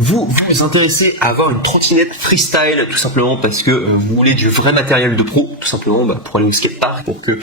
Vous vous intéressez à avoir une trottinette freestyle tout simplement parce que vous voulez du vrai matériel de pro, tout simplement pour aller au skatepark, pour que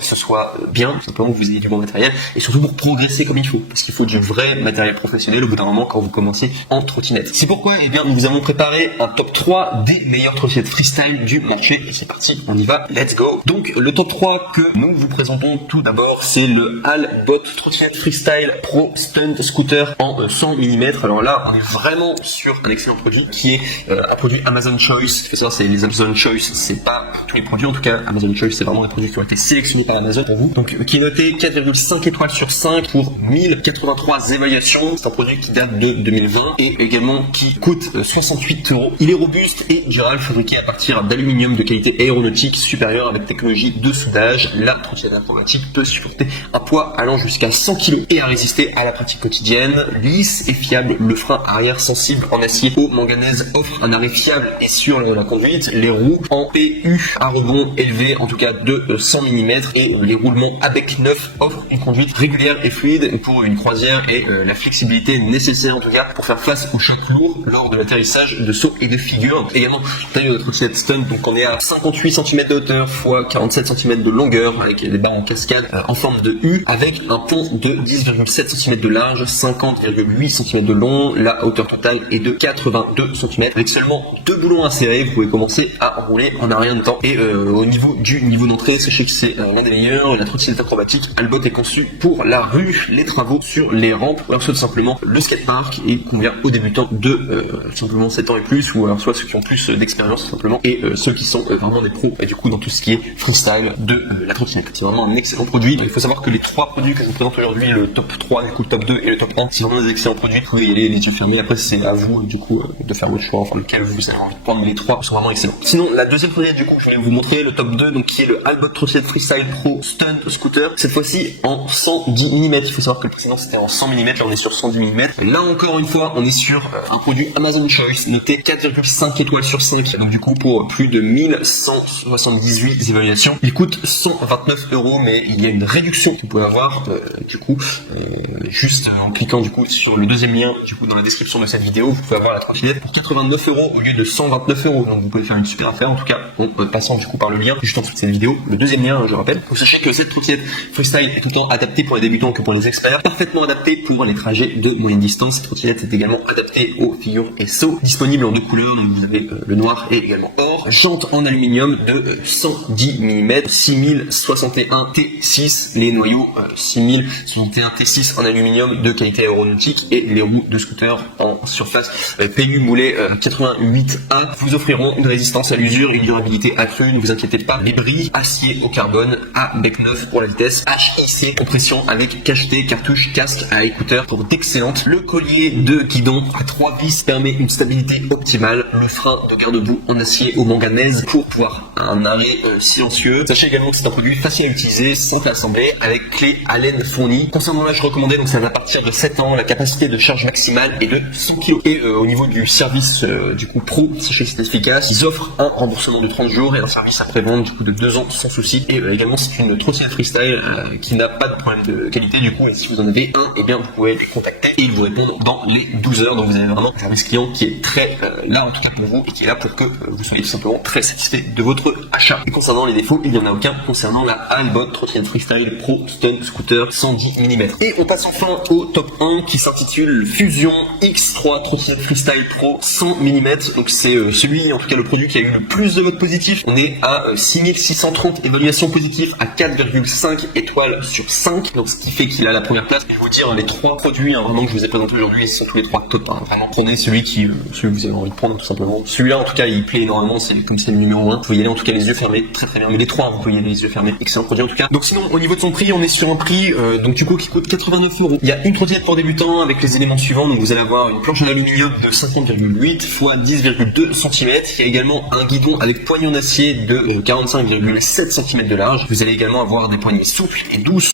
ce soit bien, tout simplement que vous ayez du bon matériel et surtout pour progresser comme il faut, parce qu'il faut du vrai matériel professionnel au bout d'un moment quand vous commencez en trottinette. C'est pourquoi nous vous avons préparé un top 3 des meilleures trottinettes freestyle du marché. Et c'est parti, on y va, let's go. Donc le top 3 que nous vous présentons tout d'abord, c'est le Albot trottinette freestyle Pro Stunt Scooter en 100 mm. Alors là, on est vraiment sur un excellent produit qui est un produit Amazon Choice. Il faut savoir, c'est les Amazon Choice, c'est pas tous les produits, en tout cas Amazon Choice, c'est vraiment des produits qui ont été sélectionnés par Amazon pour vous. Donc qui est noté 4,5 étoiles sur 5 pour 1083 évaluations. C'est un produit qui date de 2020 et également qui coûte 68 €. Il est robuste et durable, fabriqué à partir d'aluminium de qualité aéronautique supérieure avec technologie de soudage. La trottinette informatique peut supporter un poids allant jusqu'à 100 kg et à résister à la pratique quotidienne. Lisse et fiable, le frein arrière sensible en acier au manganèse offre un arrêt fiable et sûr lors de la conduite. Les roues en PU à rebond élevé, en tout cas de 100 mm, et les roulements à bec neuf offrent une conduite régulière et fluide pour une croisière et la flexibilité nécessaire en tout cas pour faire face aux chocs lourds lors de l'atterrissage, de saut et de figure. Également, taille de la trottinette stunt, donc on est à 58 cm de hauteur x 47 cm de longueur avec des barres en cascade en forme de U avec un pont de 10,7 cm de large, 50,8 cm de long. La hauteur totale est de 82 cm avec seulement 2 boulons insérés. Vous pouvez commencer à enrouler en un rien de temps. Et au niveau du niveau d'entrée, sachez que c'est l'un des meilleurs. La trottinette acrobatique Albot est conçue pour la rue, les travaux sur les rampes, ou alors soit tout simplement le skatepark, et convient aux débutants de tout simplement 7 ans et plus, ou alors soit ceux qui ont plus d'expérience tout simplement, et ceux qui sont vraiment des pros et du coup dans tout ce qui est freestyle de la trottinette. C'est vraiment un excellent produit. Il faut savoir que les 3 produits que je vous présente aujourd'hui, le top 3, du coup le top 2 et le top 1, c'est vraiment des excellents produits. Vous pouvez y aller les yeux fermés. Après c'est à vous du coup de faire votre choix, enfin lequel vous avez envie de prendre, mais les 3 sont vraiment excellents. Sinon la deuxième trottinette du coup je voulais vous montrer le top 2, donc qui est le Albot trottinette freestyle Pro Stunt Scooter, cette fois-ci en 110 mm. Il faut savoir que le précédent c'était en 100 mm, là on est sur 110 mm. Là encore une fois on est sur un produit Amazon Choice noté 4,5 étoiles sur 5, donc du coup pour plus de 1178 évaluations. Il coûte 129 €, mais il y a une réduction que vous pouvez avoir juste en cliquant du coup sur le deuxième lien du coup dans la description de cette vidéo. Vous pouvez avoir la trottinette pour 89 € au lieu de 129 €, donc vous pouvez faire une super affaire en tout cas en passant du coup par le lien juste en dessous de cette vidéo, le deuxième lien je rappelle. Vous sachez que cette trottinette freestyle est tout le temps adaptée pour les débutants que pour les experts, parfaitement adaptée pour les trajets de moyenne distance. Cette trottinette est également adaptée aux figures et sauts, disponible en 2 couleurs, donc vous avez le noir et également or. Jante en aluminium de 110 mm, 6061 T6, les noyaux 6061 T6 en aluminium de qualité aéronautique, et les roues de scooter en surface PU moulé 88A vous offriront une résistance à l'usure et une durabilité accrue. Ne vous inquiétez pas, les brilles acier au carbone à bec neuf pour la vitesse, HIC compression avec cacheté, cartouche, casque à écouteurs pour d'excellentes. Le collier de guidon à 3 vis permet une stabilité optimale. Le frein de garde-boue en acier au manganèse pour pouvoir un arrêt silencieux. Sachez également que c'est un produit facile à utiliser, simple à assembler, avec clé Allen fournie. Concernant l'âge recommandé, donc ça va à partir de 7 ans, la capacité de charge maximale est de 100 kg. Et au niveau du service du coup pro, sachez que c'est efficace. Ils offrent un remboursement de 30 jours et un service après-vente du coup de 2 ans sans souci. Et également c'est une trottinette freestyle qui n'a pas de problème de qualité du coup, et si vous en avez un, et bien vous pouvez les contacter et ils vous répondent dans les 12 heures. Donc vous avez vraiment un service client qui est très là en tout cas pour vous, et qui est là pour que vous soyez tout simplement très satisfait de votre achat. Et concernant les défauts, il n'y en a aucun concernant la Albot trottinette freestyle Pro Stunt Scooter 110 mm. Et on passe enfin au top 1 qui s'intitule Fusion X3 trottinette freestyle Pro 100 mm. Donc c'est celui, en tout cas le produit qui a eu le plus de votes positifs. On est à 6630 évaluations positives à 4,5 étoiles sur 5, donc ce qui fait qu'il a la première place. Je vais vous dire les 3 produits vraiment que je vous ai présentés aujourd'hui, ils sont tous les 3 top 1. Vraiment prenez celui que vous avez envie de prendre tout simplement. Celui-là en tout cas il plaît énormément, c'est comme c'est le numéro 1. Vous pouvez y aller en tout cas les yeux fermés, très bien. Mais les 3 vous pouvez y aller les yeux fermés, excellent produit en tout cas. Donc sinon au niveau de son prix, on est sur un prix donc du coup qui coûte 89 €. Il y a une trottinette pour débutants avec les éléments suivants, donc vous allez avoir une planche en aluminium de 50,8 x 10,2 cm. Il y a également un guidon avec poignée en acier de 45,7 cm de large. Vous allez également avoir des poignées souples et douces